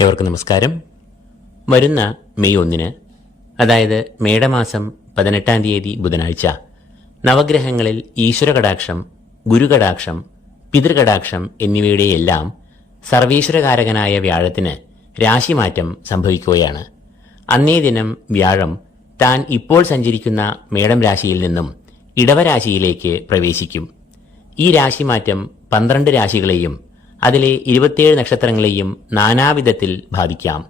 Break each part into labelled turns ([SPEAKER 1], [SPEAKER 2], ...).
[SPEAKER 1] ഏവർക്കും നമസ്കാരം. വരുന്ന മെയ് ഒന്നിന് അതായത് മേടമാസം പതിനെട്ടാം തീയതി ബുധനാഴ്ച നവഗ്രഹങ്ങളിൽ ഈശ്വരകടാക്ഷം ഗുരുകടാക്ഷം പിതൃകടാക്ഷം എന്നിവയുടെയെല്ലാം സർവീശ്വരകാരകനായ വ്യാഴത്തിന് രാശിമാറ്റം സംഭവിക്കുകയാണ്. അന്നേ ദിനം വ്യാഴം താൻ ഇപ്പോൾ സഞ്ചരിക്കുന്ന മേടം രാശിയിൽ നിന്നും ഇടവരാശിയിലേക്ക് പ്രവേശിക്കും. ഈ രാശിമാറ്റം പന്ത്രണ്ട് രാശികളെയും അതിലെ ഇരുപത്തിയേഴ് നക്ഷത്രങ്ങളെയും നാനാവിധത്തിൽ ബാധിക്കാം.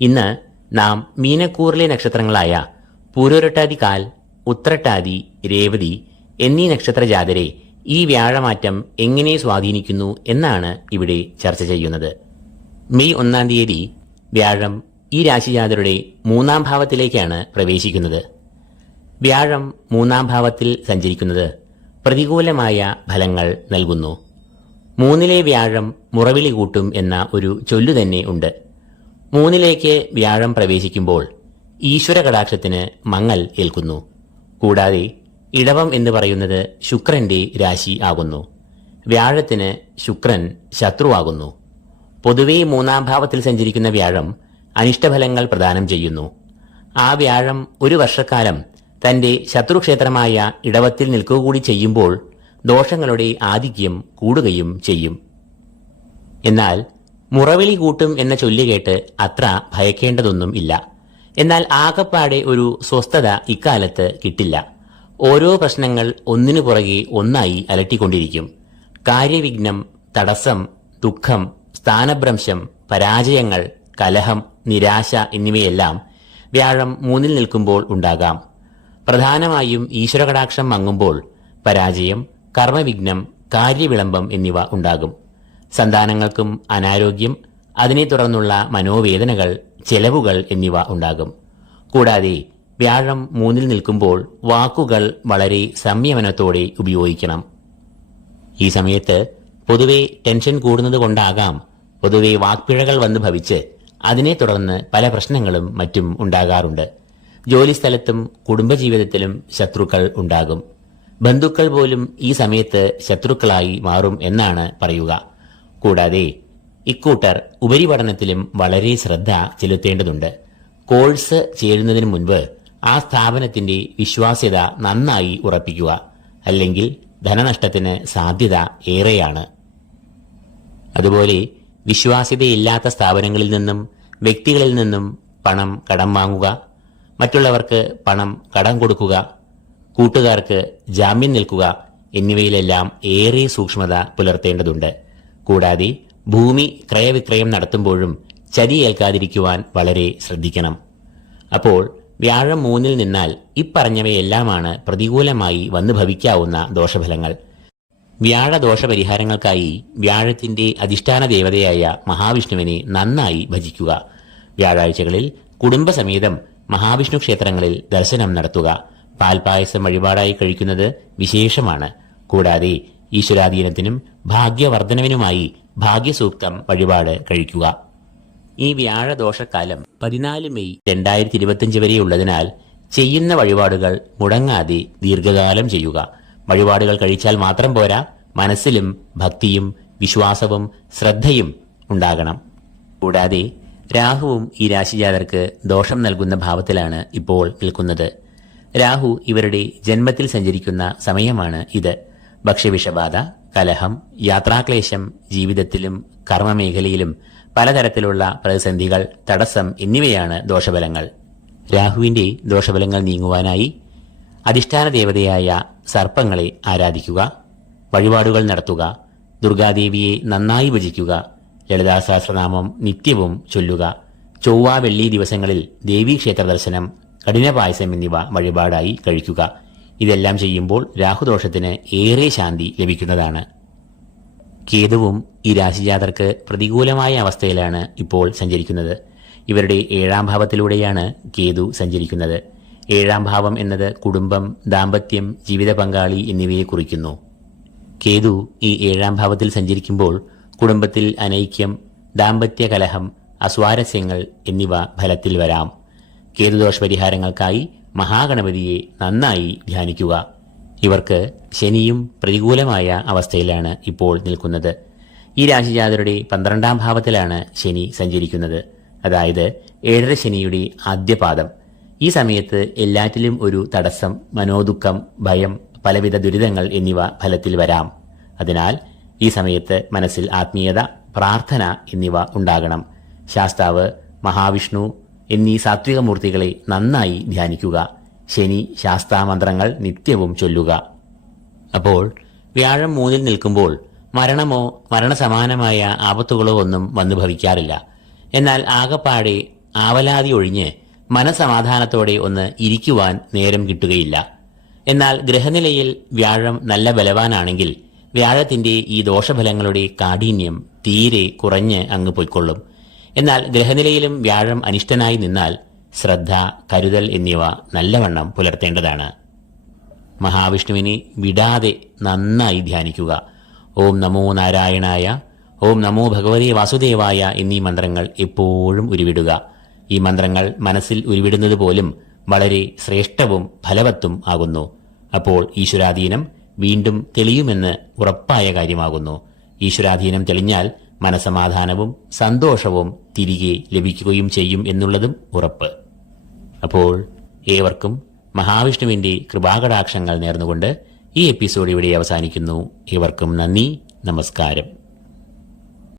[SPEAKER 1] ഇന്ന് നാം മീനക്കൂറിലെ നക്ഷത്രങ്ങളായ പൂരോരട്ടാതി കാൽ ഉത്രട്ടാതി രേവതി എന്നീ നക്ഷത്രജാതരെ ഈ വ്യാഴമാറ്റം എങ്ങനെ സ്വാധീനിക്കുന്നു എന്നാണ് ഇവിടെ ചർച്ച ചെയ്യുന്നത്. മെയ് ഒന്നാം തീയതി വ്യാഴം ഈ രാശിജാതരുടെ മൂന്നാം ഭാവത്തിലേക്കാണ് പ്രവേശിക്കുന്നത്. വ്യാഴം മൂന്നാം ഭാവത്തിൽ സഞ്ചരിക്കുന്നത് പ്രതികൂലമായ ഫലങ്ങൾ നൽകുന്നു. മൂന്നിലെ വ്യാഴം മുറവിളി കൂട്ടും എന്ന ഒരു ചൊല്ലു തന്നെ ഉണ്ട്. മൂന്നിലേക്ക് വ്യാഴം പ്രവേശിക്കുമ്പോൾ ഈശ്വര കടാക്ഷത്തിന് മങ്ങൽ ഏൽക്കുന്നു. കൂടാതെ ഇടവം എന്ന് പറയുന്നത് ശുക്രന്റെ രാശി ആകുന്നു. വ്യാഴത്തിന് ശുക്രൻ ശത്രുവാകുന്നു. പൊതുവെ മൂന്നാം ഭാവത്തിൽ സഞ്ചരിക്കുന്ന വ്യാഴം അനിഷ്ടഫലങ്ങൾ പ്രദാനം ചെയ്യുന്നു. ആ വ്യാഴം ഒരു വർഷക്കാലം തന്റെ ശത്രുക്ഷേത്രമായ ഇടവത്തിൽ നിൽക്കുക കൂടി ചെയ്യുമ്പോൾ ദോഷങ്ങളുടെ ആധിക്യം കൂടുകയും ചെയ്യും. എന്നാൽ മുറവിളി കൂട്ടും എന്ന ചൊല്ലി കേട്ട് അത്ര ഭയക്കേണ്ടതൊന്നും ഇല്ല. എന്നാൽ ആകപ്പാടെ ഒരു സ്വസ്ഥത ഇക്കാലത്ത് കിട്ടില്ല. ഓരോ പ്രശ്നങ്ങൾ ഒന്നിനു പുറകെ ഒന്നായി അലട്ടിക്കൊണ്ടിരിക്കും. കാര്യവിഘ്നം തടസ്സം ദുഃഖം സ്ഥാനഭ്രംശം പരാജയങ്ങൾ കലഹം നിരാശ എന്നിവയെല്ലാം വ്യാഴം മൂന്നിൽ നിൽക്കുമ്പോൾ ഉണ്ടാകാം. പ്രധാനമായും ഈശ്വരകടാക്ഷം മങ്ങുമ്പോൾ പരാജയം കർമ്മവിഘ്നം കാര്യവിളംബം എന്നിവ ഉണ്ടാകും. സന്താനങ്ങൾക്കും അനാരോഗ്യം അതിനെ തുടർന്നുള്ള മനോവേദനകൾ ചെലവുകൾ എന്നിവ ഉണ്ടാകും. കൂടാതെ വ്യാഴം മൂന്നിൽ നിൽക്കുമ്പോൾ വാക്കുകൾ വളരെ സംയമനത്തോടെ ഉപയോഗിക്കണം. ഈ സമയത്ത് പൊതുവെ ടെൻഷൻ കൂടുന്നത് കൊണ്ടാകാം പൊതുവെ വാക്പിഴകൾ വന്ന് ഭവിച്ച് അതിനെ തുടർന്ന് പല പ്രശ്നങ്ങളും മറ്റും ഉണ്ടാകാറുണ്ട്. ജോലിസ്ഥലത്തും കുടുംബജീവിതത്തിലും ശത്രുക്കൾ ഉണ്ടാകും. ബന്ധുക്കൾ പോലും ഈ സമയത്ത് ശത്രുക്കളായി മാറും എന്നാണ് പറയുക. കൂടാതെ ഇക്കൂട്ടർ ഉപരിപഠനത്തിലും വളരെ ശ്രദ്ധ ചെലുത്തേണ്ടതുണ്ട്. കോഴ്സ് ചേരുന്നതിന് മുൻപ് ആ സ്ഥാപനത്തിന്റെ വിശ്വാസ്യത നന്നായി ഉറപ്പിക്കുക. അല്ലെങ്കിൽ ധനനഷ്ടത്തിന് സാധ്യത ഏറെയാണ്. അതുപോലെ വിശ്വാസ്യതയില്ലാത്ത സ്ഥാപനങ്ങളിൽ നിന്നും വ്യക്തികളിൽ നിന്നും പണം കടം വാങ്ങുക മറ്റുള്ളവർക്ക് പണം കടം കൊടുക്കുക കൂട്ടുകാർക്ക് ജാമ്യം നിൽക്കുക എന്നിവയിലെല്ലാം ഏറെ സൂക്ഷ്മത പുലർത്തേണ്ടതുണ്ട്. കൂടാതെ ഭൂമി ക്രയവിക്രയം നടത്തുമ്പോഴും ചതിയേൽക്കാതിരിക്കുവാൻ വളരെ ശ്രദ്ധിക്കണം. അപ്പോൾ വ്യാഴം മൂന്നിൽ നിന്നാൽ ഇപ്പറഞ്ഞവയെല്ലാമാണ് പ്രതികൂലമായി വന്നു ഭവിക്കാവുന്ന ദോഷഫലങ്ങൾ. വ്യാഴദോഷ പരിഹാരങ്ങൾക്കായി വ്യാഴത്തിന്റെ അധിഷ്ഠാന ദേവതയായ മഹാവിഷ്ണുവിനെ നന്നായി ഭജിക്കുക. വ്യാഴാഴ്ചകളിൽ കുടുംബസമേതം മഹാവിഷ്ണു ക്ഷേത്രങ്ങളിൽ ദർശനം നടത്തുക. പാൽപായസം വഴിപാടായി കഴിക്കുന്നത് വിശേഷമാണ്. കൂടാതെ ഈശ്വരാധീനത്തിനും ഭാഗ്യവർദ്ധനവിനുമായി ഭാഗ്യസൂക്തം വഴിപാട് കഴിക്കുക. ഈ വ്യാഴദോഷക്കാലം പതിനാല് മെയ് രണ്ടായിരത്തി ഇരുപത്തിയഞ്ച് വരെയുള്ളതിനാൽ ചെയ്യുന്ന വഴിപാടുകൾ മുടങ്ങാതെ ദീർഘകാലം ചെയ്യുക. വഴിപാടുകൾ കഴിച്ചാൽ മാത്രം പോരാ മനസ്സിലും ഭക്തിയും വിശ്വാസവും ശ്രദ്ധയും ഉണ്ടാകണം. കൂടാതെ രാഹുവും ഈ രാശിജാതർക്ക് ദോഷം നൽകുന്ന ഭാവത്തിലാണ് ഇപ്പോൾ നിൽക്കുന്നത്. രാഹു ഇവരുടെ ജന്മത്തിൽ സഞ്ചരിക്കുന്ന സമയമാണ് ഇത്. ഭക്ഷ്യവിഷബാധ കലഹം യാത്രാക്ലേശം ജീവിതത്തിലും കർമ്മമേഖലയിലും പലതരത്തിലുള്ള പ്രതിസന്ധികൾ തടസ്സം എന്നിവയാണ് ദോഷഫലങ്ങൾ. രാഹുവിന്റെ ദോഷഫലങ്ങൾ നീങ്ങുവാനായി അധിഷ്ഠാന ദേവതയായ സർപ്പങ്ങളെ ആരാധിക്കുക വഴിപാടുകൾ നടത്തുക ദുർഗാദേവിയെ നന്നായി ഭജിക്കുക ലളിതാ സഹസ്രനാമം നിത്യവും ചൊല്ലുക ചൊവ്വ വെള്ളി ദിവസങ്ങളിൽ ദേവീക്ഷേത്ര ദർശനം കഠിനപായസം എന്നിവ വഴിപാടായി കഴിക്കുക. ഇതെല്ലാം ചെയ്യുമ്പോൾ രാഹുദോഷത്തിന് ഏറെ ശാന്തി ലഭിക്കുന്നതാണ്. കേതുവും ഈ രാശിജാതർക്ക് പ്രതികൂലമായ അവസ്ഥയിലാണ് ഇപ്പോൾ സഞ്ചരിക്കുന്നത്. ഇവരുടെ ഏഴാം ഭാവത്തിലൂടെയാണ് കേതു സഞ്ചരിക്കുന്നത്. ഏഴാം ഭാവം എന്നത് കുടുംബം ദാമ്പത്യം ജീവിത പങ്കാളി എന്നിവയെ കുറിക്കുന്നു. കേതു ഈ ഏഴാം ഭാവത്തിൽ സഞ്ചരിക്കുമ്പോൾ കുടുംബത്തിൽ അനൈക്യം ദാമ്പത്യ കലഹം അസ്വാരസ്യങ്ങൾ എന്നിവ ഫലത്തിൽ വരാം. കേതുദോഷ പരിഹാരങ്ങൾക്കായി മഹാഗണപതിയെ നന്നായി ധ്യാനിക്കുക. ഇവർക്ക് ശനിയും പ്രതികൂലമായ അവസ്ഥയിലാണ് ഇപ്പോൾ നിൽക്കുന്നത്. ഈ രാശിജാതരുടെ പന്ത്രണ്ടാം ഭാവത്തിലാണ് ശനി സഞ്ചരിക്കുന്നത്. അതായത് ഏഴര ശനിയുടെ ആദ്യപാദം. ഈ സമയത്ത് എല്ലാറ്റിലും ഒരു തടസ്സം മനോദുഃഖം ഭയം പലവിധ ദുരിതങ്ങൾ എന്നിവ ഫലത്തിൽ വരാം. അതിനാൽ ഈ സമയത്ത് മനസ്സിൽ ആത്മീയത പ്രാർത്ഥന എന്നിവ ഉണ്ടാകണം. ശാസ്താവ് മഹാവിഷ്ണു എന്നീ സാത്വികമൂർത്തികളെ നന്നായി ധ്യാനിക്കുക. ശനി ശാസ്താമന്ത്രങ്ങൾ നിത്യവും ചൊല്ലുക. അപ്പോൾ വ്യാഴം മൂന്നിൽ നിൽക്കുമ്പോൾ മരണമോ മരണസമാനമായ ആപത്തുകളോ ഒന്നും വന്നു ഭവിക്കാറില്ല. എന്നാൽ ആകപ്പാടെ ആവലാതി ഒഴിഞ്ഞ് മനസമാധാനത്തോടെ ഒന്ന് ഇരിക്കുവാൻ നേരം കിട്ടുകയില്ല. എന്നാൽ ഗ്രഹനിലയിൽ വ്യാഴം നല്ല ബലവാനാണെങ്കിൽ വ്യാഴത്തിന്റെ ഈ ദോഷഫലങ്ങളുടെ കാഠിന്യം തീരെ കുറഞ്ഞ് അങ്ങ് പൊയ്ക്കൊള്ളും. എന്നാൽ ഗ്രഹനിലയിലും വ്യാഴം അനിഷ്ടനായി നിന്നാൽ ശ്രദ്ധ കരുതൽ എന്നിവ നല്ലവണ്ണം പുലർത്തേണ്ടതാണ്. മഹാവിഷ്ണുവിനെ വിടാതെ നന്നായി ധ്യാനിക്കുക. ഓം നമോ നാരായണായ ഓം നമോ ഭഗവതി വാസുദേവായ എന്നീ മന്ത്രങ്ങൾ എപ്പോഴും ഉരുവിടുക. ഈ മന്ത്രങ്ങൾ മനസ്സിൽ ഉരുവിടുന്നത് പോലും വളരെ ശ്രേഷ്ഠവും ഫലവത്തും ആകുന്നു. അപ്പോൾ ഈശ്വരാധീനം വീണ്ടും തെളിയുമെന്ന് ഉറപ്പായ കാര്യമാകുന്നു. ഈശ്വരാധീനം തെളിഞ്ഞാൽ മനസമാധാനവും സന്തോഷവും തിരികെ ലഭിക്കുകയും ചെയ്യും എന്നുള്ളതും ഉറപ്പ്. അപ്പോൾ ഏവർക്കും മഹാവിഷ്ണുവിന്റെ കൃപാകടാക്ഷങ്ങൾ നേർന്നുകൊണ്ട് ഈ എപ്പിസോഡ് ഇവിടെ അവസാനിക്കുന്നു. ഏവർക്കും നന്ദി നമസ്കാരം.